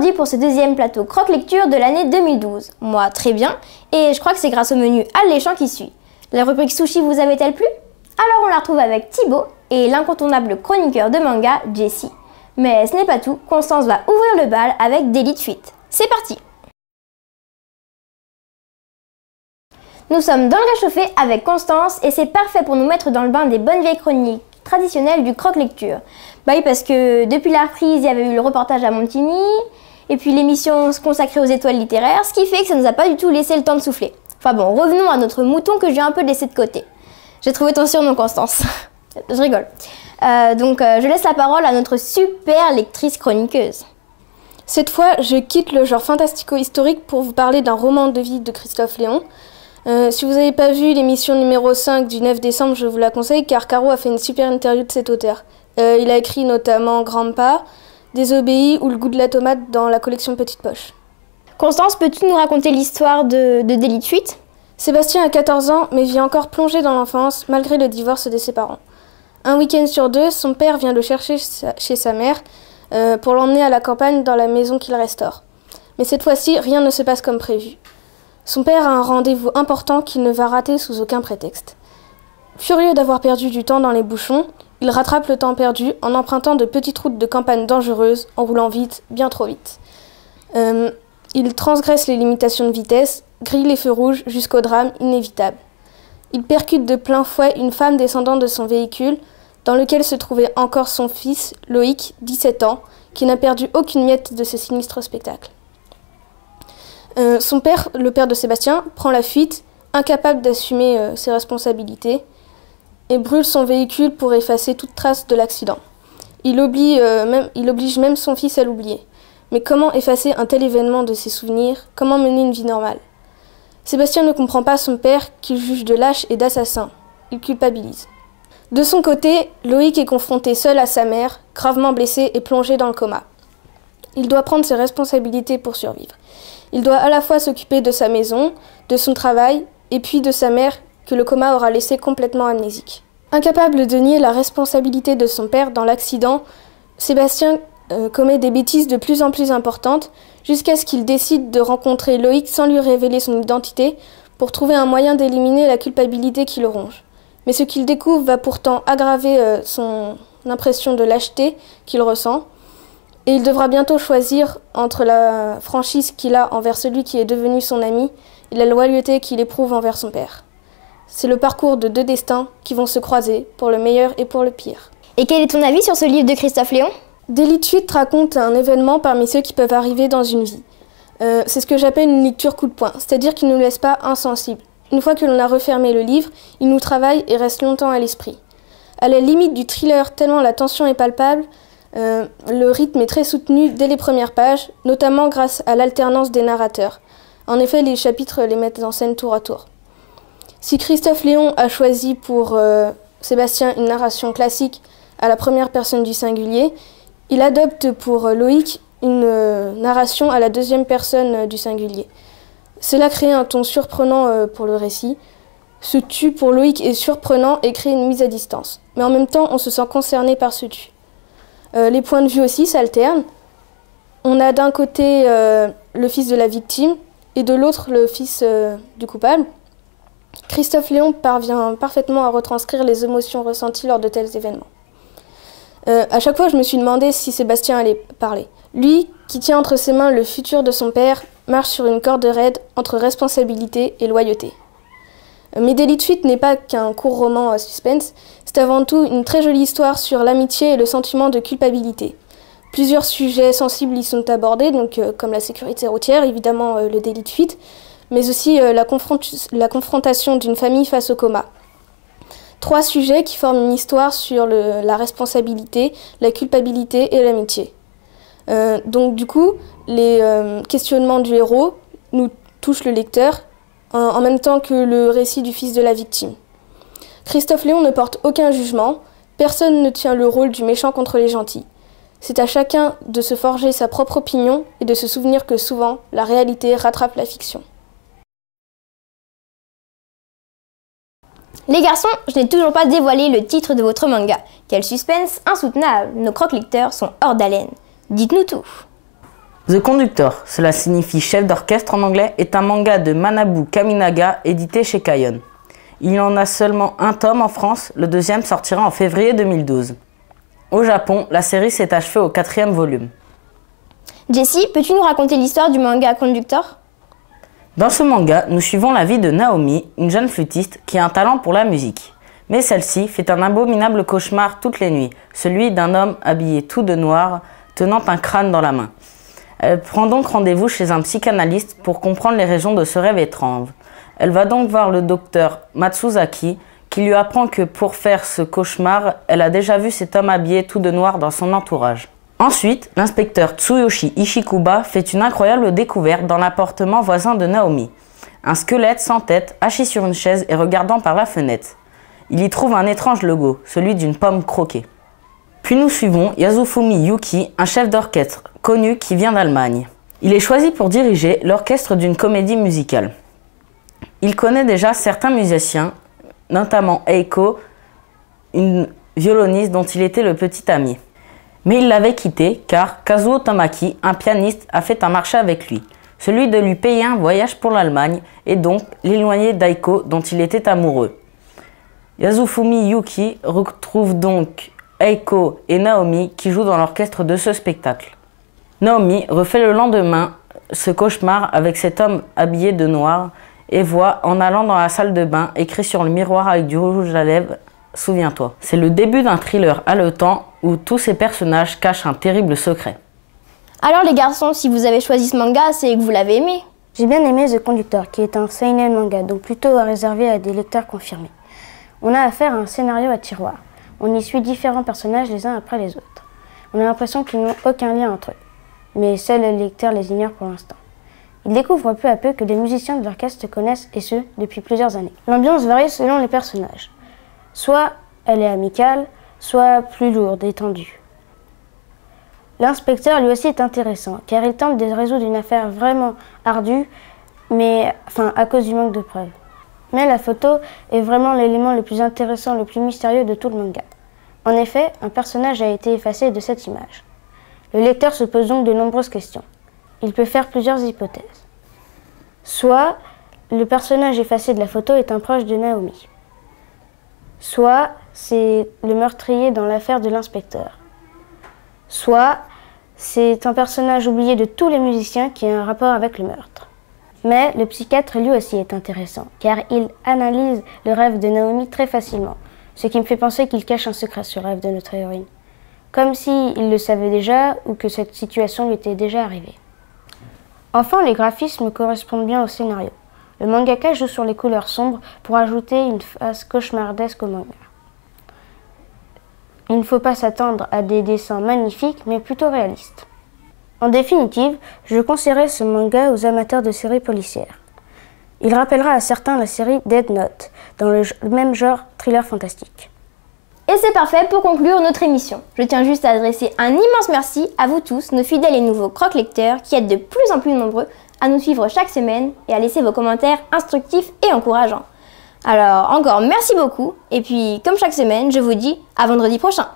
aujourd'hui pour ce deuxième plateau croque-lecture de l'année 2012. Moi, très bien, et je crois que c'est grâce au menu alléchant qui suit. La rubrique sushi vous avait-elle plu? Alors on la retrouve avec Thibaut et l'incontournable chroniqueur de manga, Jessie. Mais ce n'est pas tout, Constance va ouvrir le bal avec Délit de fuite. C'est parti! Nous sommes dans le réchauffé avec Constance et c'est parfait pour nous mettre dans le bain des bonnes vieilles chroniques traditionnelles du croque-lecture. Bah oui, parce que depuis la reprise, il y avait eu le reportage à Montigny, et puis l'émission consacrée aux étoiles littéraires, ce qui fait que ça nous a pas du tout laissé le temps de souffler. Enfin bon, revenons à notre mouton que j'ai un peu laissé de côté. J'ai trouvé ton surnom, Constance. Je rigole. Je laisse la parole à notre super lectrice chroniqueuse. Cette fois, je quitte le genre fantastico-historique pour vous parler d'un roman de vie de Christophe Léon. Si vous n'avez pas vu l'émission numéro 5 du 9 décembre, je vous la conseille car Caro a fait une super interview de cet auteur. Il a écrit notamment Grandpa, Désobéi ou Le goût de la tomate dans la collection Petite Poche. Constance, peux-tu nous raconter l'histoire de Délit de fuite? Sébastien a 14 ans mais vit encore plongé dans l'enfance malgré le divorce de ses parents. Un week-end sur deux, son père vient le chercher chez sa mère pour l'emmener à la campagne dans la maison qu'il restaure. Mais cette fois-ci, rien ne se passe comme prévu. Son père a un rendez-vous important qu'il ne va rater sous aucun prétexte. Furieux d'avoir perdu du temps dans les bouchons, il rattrape le temps perdu en empruntant de petites routes de campagne dangereuses, en roulant vite, bien trop vite. Il transgresse les limitations de vitesse, grille les feux rouges jusqu'au drame inévitable. Il percute de plein fouet une femme descendant de son véhicule, dans lequel se trouvait encore son fils, Loïc, 17 ans, qui n'a perdu aucune miette de ce sinistre spectacle. Son père, le père de Sébastien, prend la fuite, incapable d'assumer ses responsabilités, et brûle son véhicule pour effacer toute trace de l'accident. Il oblige même son fils à l'oublier. Mais comment effacer un tel événement de ses souvenirs? Comment mener une vie normale? Sébastien ne comprend pas son père, qu'il juge de lâche et d'assassin. Il culpabilise. De son côté, Loïc est confronté seul à sa mère, gravement blessée et plongée dans le coma. Il doit prendre ses responsabilités pour survivre. Il doit à la fois s'occuper de sa maison, de son travail, et puis de sa mère, que le coma aura laissé complètement amnésique. Incapable de nier la responsabilité de son père dans l'accident, Sébastien commet des bêtises de plus en plus importantes, jusqu'à ce qu'il décide de rencontrer Loïc sans lui révéler son identité, pour trouver un moyen d'éliminer la culpabilité qui le ronge. Mais ce qu'il découvre va pourtant aggraver son impression de lâcheté qu'il ressent, et il devra bientôt choisir entre la franchise qu'il a envers celui qui est devenu son ami et la loyauté qu'il éprouve envers son père. C'est le parcours de deux destins qui vont se croiser, pour le meilleur et pour le pire. Et quel est ton avis sur ce livre de Christophe Léon? Délit de fuite raconte un événement parmi ceux qui peuvent arriver dans une vie. C'est ce que j'appelle une lecture coup de poing, c'est-à-dire qu'il ne nous laisse pas insensibles. Une fois que l'on a refermé le livre, il nous travaille et reste longtemps à l'esprit. À la limite du thriller, tellement la tension est palpable, le rythme est très soutenu dès les premières pages, notamment grâce à l'alternance des narrateurs. En effet, les chapitres les mettent en scène tour à tour. Si Christophe Léon a choisi pour Sébastien une narration classique à la première personne du singulier, il adopte pour Loïc une narration à la deuxième personne du singulier. Cela crée un ton surprenant pour le récit. Ce tu pour Loïc est surprenant et crée une mise à distance. Mais en même temps, on se sent concerné par ce tu. Les points de vue aussi s'alternent. On a d'un côté le fils de la victime et de l'autre le fils du coupable. Christophe Léon parvient parfaitement à retranscrire les émotions ressenties lors de tels événements. À chaque fois, je me suis demandé si Sébastien allait parler. Lui, qui tient entre ses mains le futur de son père, marche sur une corde raide entre responsabilité et loyauté. Mais Délit de fuite n'est pas qu'un court roman à suspense, c'est avant tout une très jolie histoire sur l'amitié et le sentiment de culpabilité. Plusieurs sujets sensibles y sont abordés, comme la sécurité routière, évidemment le délit de fuite, mais aussi la confrontation d'une famille face au coma. 3 sujets qui forment une histoire sur la responsabilité, la culpabilité et l'amitié. Du coup, les questionnements du héros nous touchent le lecteur, en même temps que le récit du fils de la victime. Christophe Léon ne porte aucun jugement, personne ne tient le rôle du méchant contre les gentils. C'est à chacun de se forger sa propre opinion et de se souvenir que souvent, la réalité rattrape la fiction. Les garçons, je n'ai toujours pas dévoilé le titre de votre manga. Quel suspense insoutenable, nos croque-lecteurs sont hors d'haleine. Dites-nous tout. The Conductor, cela signifie chef d'orchestre en anglais, est un manga de Manabu Kaminaga édité chez Kaion. Il y en a seulement un tome en France, le deuxième sortira en février 2012. Au Japon, la série s'est achevée au 4e volume. Jessie, peux-tu nous raconter l'histoire du manga Conductor? Dans ce manga, nous suivons la vie de Naomi, une jeune flûtiste qui a un talent pour la musique. Mais celle-ci fait un abominable cauchemar toutes les nuits, celui d'un homme habillé tout de noir, tenant un crâne dans la main. Elle prend donc rendez-vous chez un psychanalyste pour comprendre les raisons de ce rêve étrange. Elle va donc voir le docteur Matsuzaki, qui lui apprend que pour faire ce cauchemar, elle a déjà vu cet homme habillé tout de noir dans son entourage. Ensuite, l'inspecteur Tsuyoshi Ishikuba fait une incroyable découverte dans l'appartement voisin de Naomi. Un squelette sans tête, assis sur une chaise et regardant par la fenêtre. Il y trouve un étrange logo, celui d'une pomme croquée. Puis nous suivons Yasufumi Yuki, un chef d'orchestre connu qui vient d'Allemagne. Il est choisi pour diriger l'orchestre d'une comédie musicale. Il connaît déjà certains musiciens, notamment Eiko, une violoniste dont il était le petit ami. Mais il l'avait quitté car Kazuo Tamaki, un pianiste, a fait un marché avec lui, celui de lui payer un voyage pour l'Allemagne et donc l'éloigner d'Eiko dont il était amoureux. Yasufumi Yuki retrouve donc Eiko et Naomi qui jouent dans l'orchestre de ce spectacle. Naomi refait le lendemain ce cauchemar avec cet homme habillé de noir et voit, en allant dans la salle de bain, écrit sur le miroir avec du rouge à lèvres « Souviens-toi ». C'est le début d'un thriller haletant où tous ces personnages cachent un terrible secret. Alors les garçons, si vous avez choisi ce manga, c'est que vous l'avez aimé. J'ai bien aimé The Conductor, qui est un seinen manga, donc plutôt réservé à des lecteurs confirmés. On a affaire à un scénario à tiroir. On y suit différents personnages les uns après les autres. On a l'impression qu'ils n'ont aucun lien entre eux, mais seuls les lecteurs les ignorent pour l'instant. Ils découvrent peu à peu que les musiciens de l'orchestre se connaissent, et ce, depuis plusieurs années. L'ambiance varie selon les personnages. Soit elle est amicale, soit plus lourde et tendue. L'inspecteur lui aussi est intéressant, car il tente de résoudre une affaire vraiment ardue, à cause du manque de preuves. Mais la photo est vraiment l'élément le plus intéressant, le plus mystérieux de tout le manga. En effet, un personnage a été effacé de cette image. Le lecteur se pose donc de nombreuses questions. Il peut faire plusieurs hypothèses. Soit le personnage effacé de la photo est un proche de Naomi. Soit c'est le meurtrier dans l'affaire de l'inspecteur. Soit c'est un personnage oublié de tous les musiciens qui a un rapport avec le meurtre. Mais le psychiatre lui aussi est intéressant, car il analyse le rêve de Naomi très facilement, ce qui me fait penser qu'il cache un secret sur le rêve de notre héroïne. Comme s'il le savait déjà ou que cette situation lui était déjà arrivée. Enfin, les graphismes correspondent bien au scénario. Le mangaka joue sur les couleurs sombres pour ajouter une face cauchemardesque au manga. Il ne faut pas s'attendre à des dessins magnifiques, mais plutôt réalistes. En définitive, je conseillerais ce manga aux amateurs de séries policières. Il rappellera à certains la série Death Note, dans le même genre thriller fantastique. Et c'est parfait pour conclure notre émission. Je tiens juste à adresser un immense merci à vous tous, nos fidèles et nouveaux croque-lecteurs, qui êtes de plus en plus nombreux à nous suivre chaque semaine et à laisser vos commentaires instructifs et encourageants. Alors encore merci beaucoup, et puis comme chaque semaine, je vous dis à vendredi prochain.